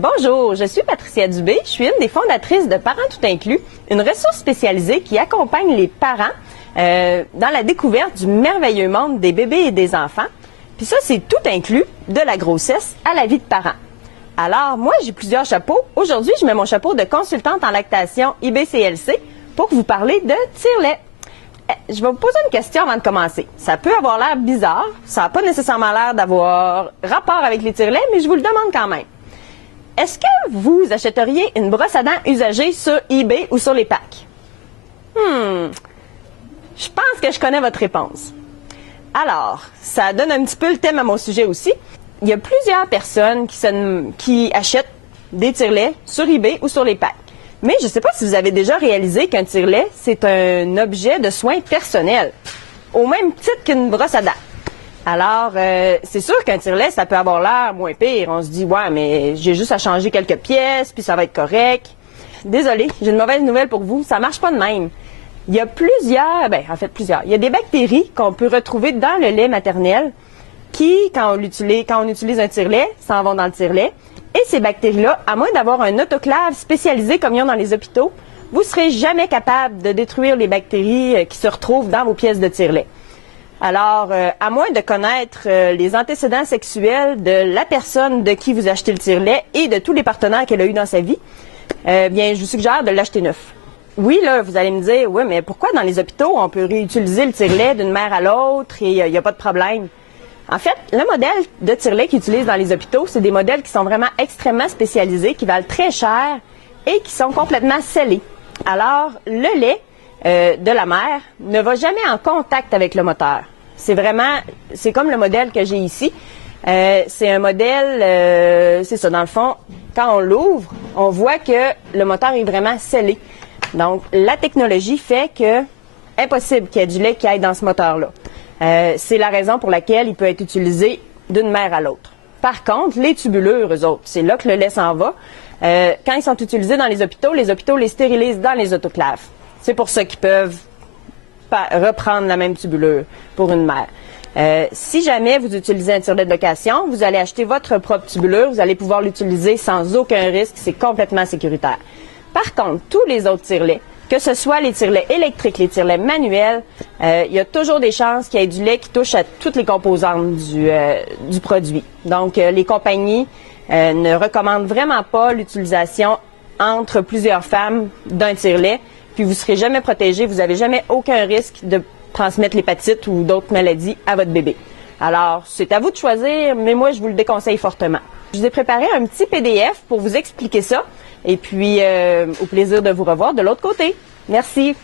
Bonjour, je suis Patricia Dubé. Je suis une des fondatrices de Parents Tout Inclus, une ressource spécialisée qui accompagne les parents dans la découverte du merveilleux monde des bébés et des enfants. Puis ça, c'est tout inclus, de la grossesse à la vie de parent. Alors, moi, j'ai plusieurs chapeaux. Aujourd'hui, je mets mon chapeau de consultante en lactation IBCLC pour vous parler de tire-lait. Je vais vous poser une question avant de commencer. Ça peut avoir l'air bizarre, ça n'a pas nécessairement l'air d'avoir rapport avec les tire-laits, mais je vous le demande quand même. Est-ce que vous achèteriez une brosse à dents usagée sur eBay ou sur les packs? Je pense que je connais votre réponse. Alors, ça donne un petit peu le thème à mon sujet aussi. Il y a plusieurs personnes qui achètent des tire-laits sur eBay ou sur les packs. Mais je ne sais pas si vous avez déjà réalisé qu'un tire-lait, c'est un objet de soins personnel, au même titre qu'une brosse à dents. Alors, c'est sûr qu'un tire-lait, ça peut avoir l'air moins pire. On se dit, ouais, mais j'ai juste à changer quelques pièces, puis ça va être correct. Désolée, j'ai une mauvaise nouvelle pour vous, ça marche pas de même. Il y a plusieurs. Il y a des bactéries qu'on peut retrouver dans le lait maternel qui, quand on utilise un tire-lait, s'en vont dans le tire-lait. Et ces bactéries-là, à moins d'avoir un autoclave spécialisé comme ils ont dans les hôpitaux, vous ne serez jamais capable de détruire les bactéries qui se retrouvent dans vos pièces de tire-lait. Alors, à moins de connaître les antécédents sexuels de la personne de qui vous achetez le tire-lait et de tous les partenaires qu'elle a eu dans sa vie, bien, je vous suggère de l'acheter neuf. Oui, là, vous allez me dire, oui, mais pourquoi dans les hôpitaux, on peut réutiliser le tire-lait d'une mère à l'autre et il n'y a pas de problème? En fait, le modèle de tire-lait qu'ils utilisent dans les hôpitaux, c'est des modèles qui sont vraiment extrêmement spécialisés, qui valent très cher et qui sont complètement scellés. Alors, le lait de la mère ne va jamais en contact avec le moteur. C'est comme le modèle que j'ai ici. C'est un modèle, c'est ça, dans le fond, quand on l'ouvre, on voit que le moteur est vraiment scellé. Donc, la technologie fait que impossible qu'il y ait du lait qui aille dans ce moteur-là. C'est la raison pour laquelle il peut être utilisé d'une mère à l'autre. Par contre, les tubulures, eux autres, c'est là que le lait s'en va. Quand ils sont utilisés dans les hôpitaux les stérilisent dans les autoclaves. C'est pour ça qu'ils peuvent reprendre la même tubulure pour une mère. Si jamais vous utilisez un tire-lait de location, vous allez acheter votre propre tubulure, vous allez pouvoir l'utiliser sans aucun risque, c'est complètement sécuritaire. Par contre, tous les autres tire-laits, que ce soit les tire-laits électriques, les tire-laits manuels, il y a toujours des chances qu'il y ait du lait qui touche à toutes les composantes du produit. Donc, les compagnies ne recommandent vraiment pas l'utilisation entre plusieurs femmes d'un tire-lait, puis vous ne serez jamais protégé, vous n'avez jamais aucun risque de transmettre l'hépatite ou d'autres maladies à votre bébé. Alors, c'est à vous de choisir, mais moi, je vous le déconseille fortement. Je vous ai préparé un petit PDF pour vous expliquer ça. Et puis, au plaisir de vous revoir de l'autre côté. Merci.